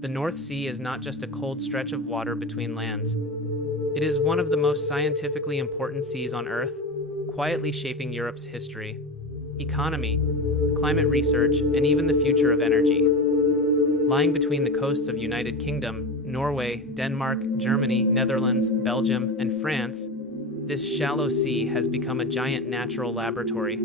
The North Sea is not just a cold stretch of water between lands. It is one of the most scientifically important seas on Earth, quietly shaping Europe's history, economy, climate research, and even the future of energy. Lying between the coasts of United Kingdom, Norway, Denmark, Germany, Netherlands, Belgium, and France, this shallow sea has become a giant natural laboratory.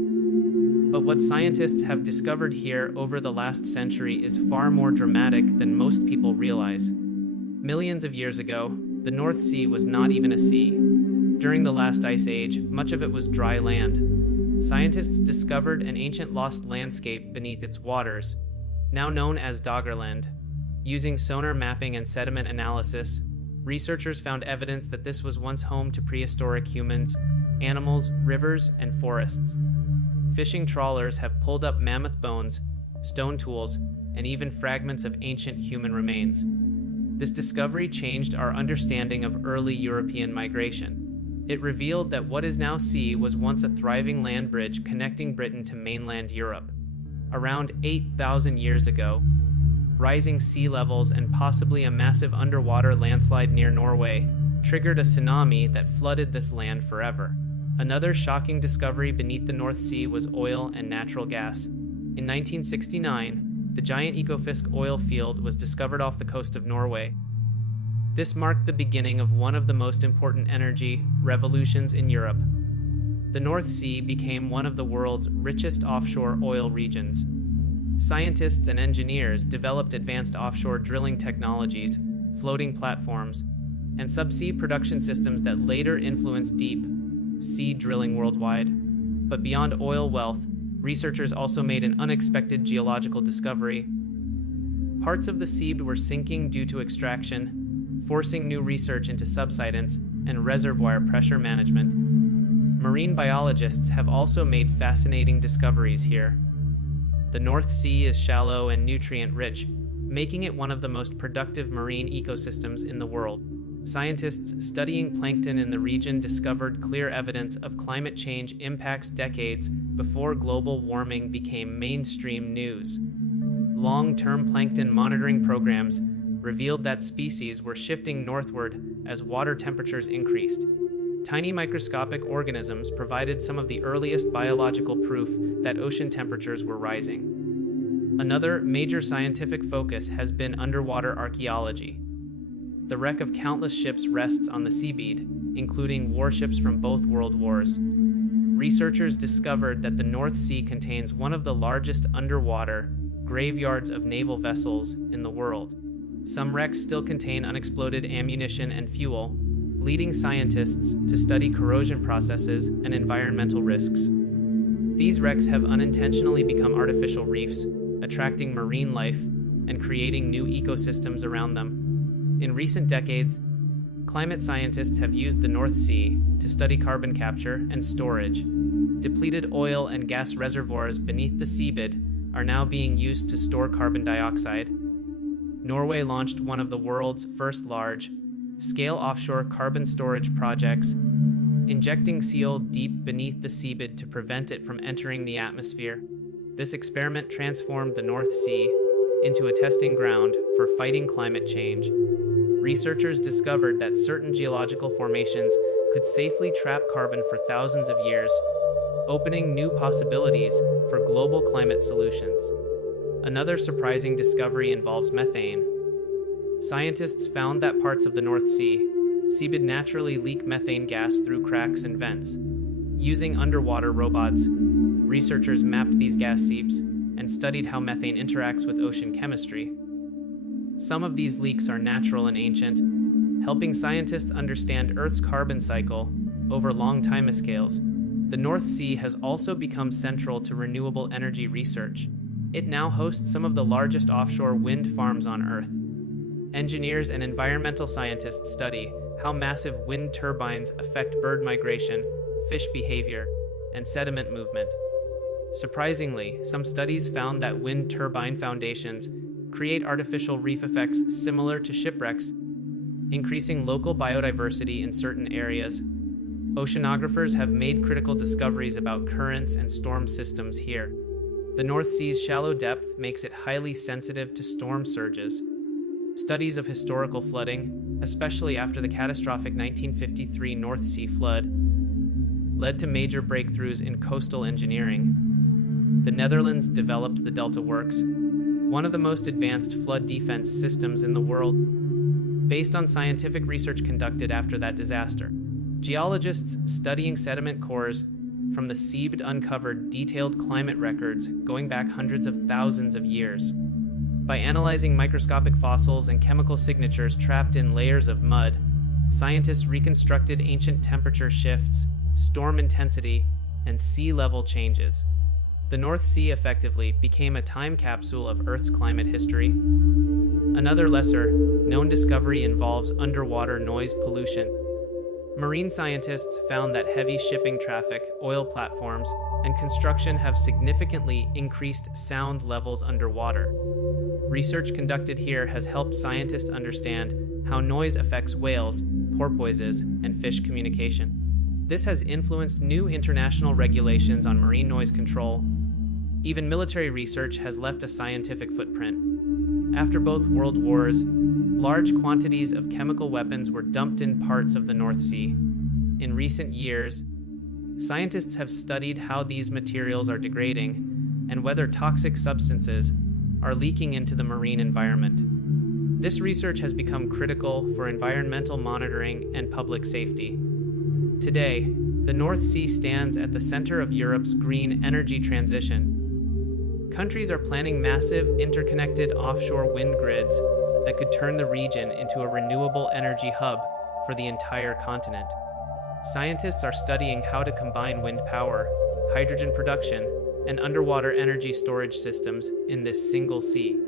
But what scientists have discovered here over the last century is far more dramatic than most people realize. Millions of years ago, the North Sea was not even a sea. During the last ice age, much of it was dry land. Scientists discovered an ancient lost landscape beneath its waters, now known as Doggerland. Using sonar mapping and sediment analysis, researchers found evidence that this was once home to prehistoric humans, animals, rivers, and forests. Fishing trawlers have pulled up mammoth bones, stone tools, and even fragments of ancient human remains. This discovery changed our understanding of early European migration. It revealed that what is now sea was once a thriving land bridge connecting Britain to mainland Europe. Around 8,000 years ago, rising sea levels and possibly a massive underwater landslide near Norway triggered a tsunami that flooded this land forever. Another shocking discovery beneath the North Sea was oil and natural gas. In 1969, the giant Ekofisk oil field was discovered off the coast of Norway. This marked the beginning of one of the most important energy revolutions in Europe. The North Sea became one of the world's richest offshore oil regions. Scientists and engineers developed advanced offshore drilling technologies, floating platforms, and subsea production systems that later influenced deep sea drilling worldwide. But beyond oil wealth, researchers also made an unexpected geological discovery. Parts of the sea were sinking due to extraction, forcing new research into subsidence and reservoir pressure management. Marine biologists have also made fascinating discoveries here. The North Sea is shallow and nutrient-rich, making it one of the most productive marine ecosystems in the world. Scientists studying plankton in the region discovered clear evidence of climate change impacts decades before global warming became mainstream news. Long-term plankton monitoring programs revealed that species were shifting northward as water temperatures increased. Tiny microscopic organisms provided some of the earliest biological proof that ocean temperatures were rising. Another major scientific focus has been underwater archaeology. The wreck of countless ships rests on the seabed, including warships from both world wars. Researchers discovered that the North Sea contains one of the largest underwater graveyards of naval vessels in the world. Some wrecks still contain unexploded ammunition and fuel, leading scientists to study corrosion processes and environmental risks. These wrecks have unintentionally become artificial reefs, attracting marine life and creating new ecosystems around them. In recent decades, climate scientists have used the North Sea to study carbon capture and storage. Depleted oil and gas reservoirs beneath the seabed are now being used to store carbon dioxide. Norway launched one of the world's first large-scale offshore carbon storage projects, injecting seal deep beneath the seabed to prevent it from entering the atmosphere. This experiment transformed the North Sea into a testing ground for fighting climate change. Researchers discovered that certain geological formations could safely trap carbon for thousands of years, opening new possibilities for global climate solutions. Another surprising discovery involves methane. Scientists found that parts of the North Sea seabed naturally leak methane gas through cracks and vents. Using underwater robots, researchers mapped these gas seeps and studied how methane interacts with ocean chemistry. Some of these leaks are natural and ancient, helping scientists understand Earth's carbon cycle over long timescales. The North Sea has also become central to renewable energy research. It now hosts some of the largest offshore wind farms on Earth. Engineers and environmental scientists study how massive wind turbines affect bird migration, fish behavior, and sediment movement. Surprisingly, some studies found that wind turbine foundations create artificial reef effects similar to shipwrecks, increasing local biodiversity in certain areas. Oceanographers have made critical discoveries about currents and storm systems here. The North Sea's shallow depth makes it highly sensitive to storm surges. Studies of historical flooding, especially after the catastrophic 1953 North Sea flood, led to major breakthroughs in coastal engineering. The Netherlands developed the Delta Works, one of the most advanced flood defense systems in the world, based on scientific research conducted after that disaster. Geologists studying sediment cores from the seabed uncovered detailed climate records going back hundreds of thousands of years. By analyzing microscopic fossils and chemical signatures trapped in layers of mud, scientists reconstructed ancient temperature shifts, storm intensity, and sea level changes. The North Sea effectively became a time capsule of Earth's climate history. Another lesser-known discovery involves underwater noise pollution. Marine scientists found that heavy shipping traffic, oil platforms, and construction have significantly increased sound levels underwater. Research conducted here has helped scientists understand how noise affects whales, porpoises, and fish communication. This has influenced new international regulations on marine noise control. Even military research has left a scientific footprint. After both world wars, large quantities of chemical weapons were dumped in parts of the North Sea. In recent years, scientists have studied how these materials are degrading and whether toxic substances are leaking into the marine environment. This research has become critical for environmental monitoring and public safety. Today, the North Sea stands at the center of Europe's green energy transition. Countries are planning massive, interconnected offshore wind grids that could turn the region into a renewable energy hub for the entire continent. Scientists are studying how to combine wind power, hydrogen production, and underwater energy storage systems in this single sea.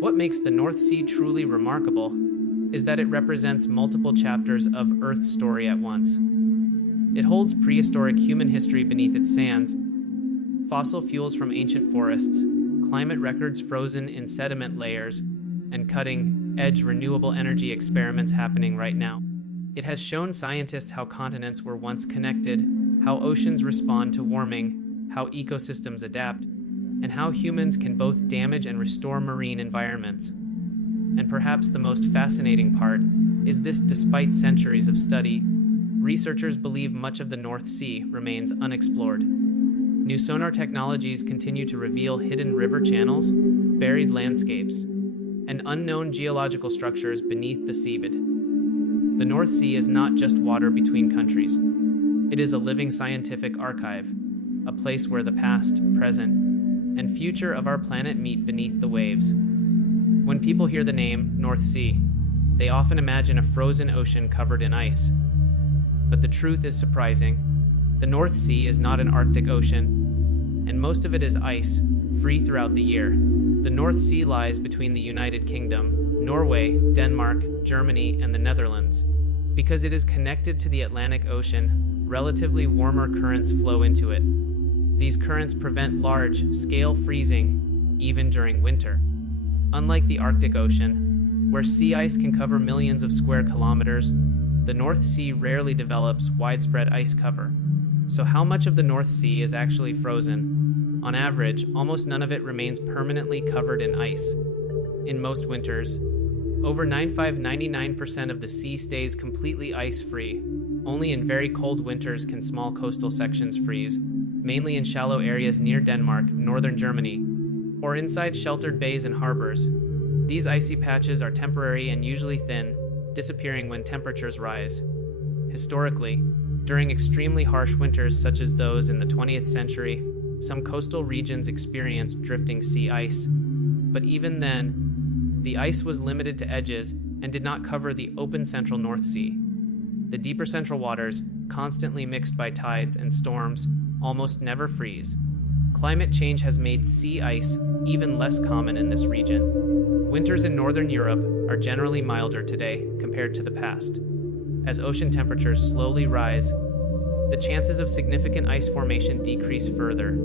What makes the North Sea truly remarkable is that it represents multiple chapters of Earth's story at once. It holds prehistoric human history beneath its sands, fossil fuels from ancient forests, climate records frozen in sediment layers, and cutting-edge renewable energy experiments happening right now. It has shown scientists how continents were once connected, how oceans respond to warming, how ecosystems adapt, and how humans can both damage and restore marine environments. And perhaps the most fascinating part is this: despite centuries of study, researchers believe much of the North Sea remains unexplored. New sonar technologies continue to reveal hidden river channels, buried landscapes, and unknown geological structures beneath the seabed. The North Sea is not just water between countries. It is a living scientific archive, a place where the past, present, and future of our planet meet beneath the waves. When people hear the name North Sea, they often imagine a frozen ocean covered in ice. But the truth is surprising. The North Sea is not an Arctic Ocean, and most of it is ice, free throughout the year. The North Sea lies between the United Kingdom, Norway, Denmark, Germany, and the Netherlands. Because it is connected to the Atlantic Ocean, relatively warmer currents flow into it. These currents prevent large-scale freezing, even during winter. Unlike the Arctic Ocean, where sea ice can cover millions of square kilometers, the North Sea rarely develops widespread ice cover. So how much of the North Sea is actually frozen? On average, almost none of it remains permanently covered in ice. In most winters, over 99% of the sea stays completely ice-free. Only in very cold winters can small coastal sections freeze, mainly in shallow areas near Denmark, northern Germany, or inside sheltered bays and harbors. These icy patches are temporary and usually thin, disappearing when temperatures rise. Historically, during extremely harsh winters such as those in the 20th century, some coastal regions experienced drifting sea ice. But even then, the ice was limited to edges and did not cover the open central North Sea. The deeper central waters, constantly mixed by tides and storms, almost never freeze. Climate change has made sea ice even less common in this region. Winters in northern Europe are generally milder today compared to the past. As ocean temperatures slowly rise, the chances of significant ice formation decrease further.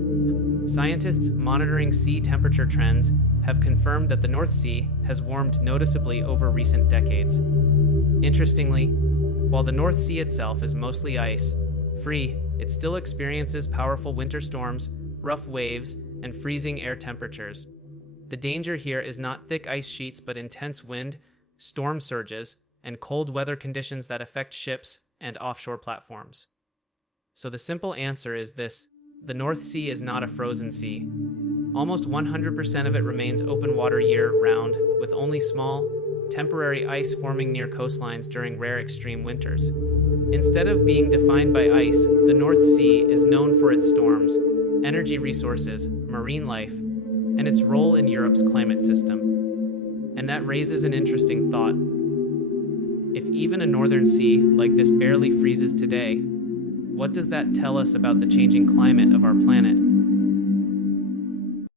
Scientists monitoring sea temperature trends have confirmed that the North Sea has warmed noticeably over recent decades. Interestingly, while the North Sea itself is mostly ice-free, it still experiences powerful winter storms, rough waves, and freezing air temperatures. The danger here is not thick ice sheets, but intense wind, storm surges, and cold weather conditions that affect ships and offshore platforms. So the simple answer is this: the North Sea is not a frozen sea. Almost 100% of it remains open water year-round, with only small, temporary ice forming near coastlines during rare extreme winters. Instead of being defined by ice, the North Sea is known for its storms, energy resources, marine life, and its role in Europe's climate system. And that raises an interesting thought. If even a northern sea like this barely freezes today, what does that tell us about the changing climate of our planet?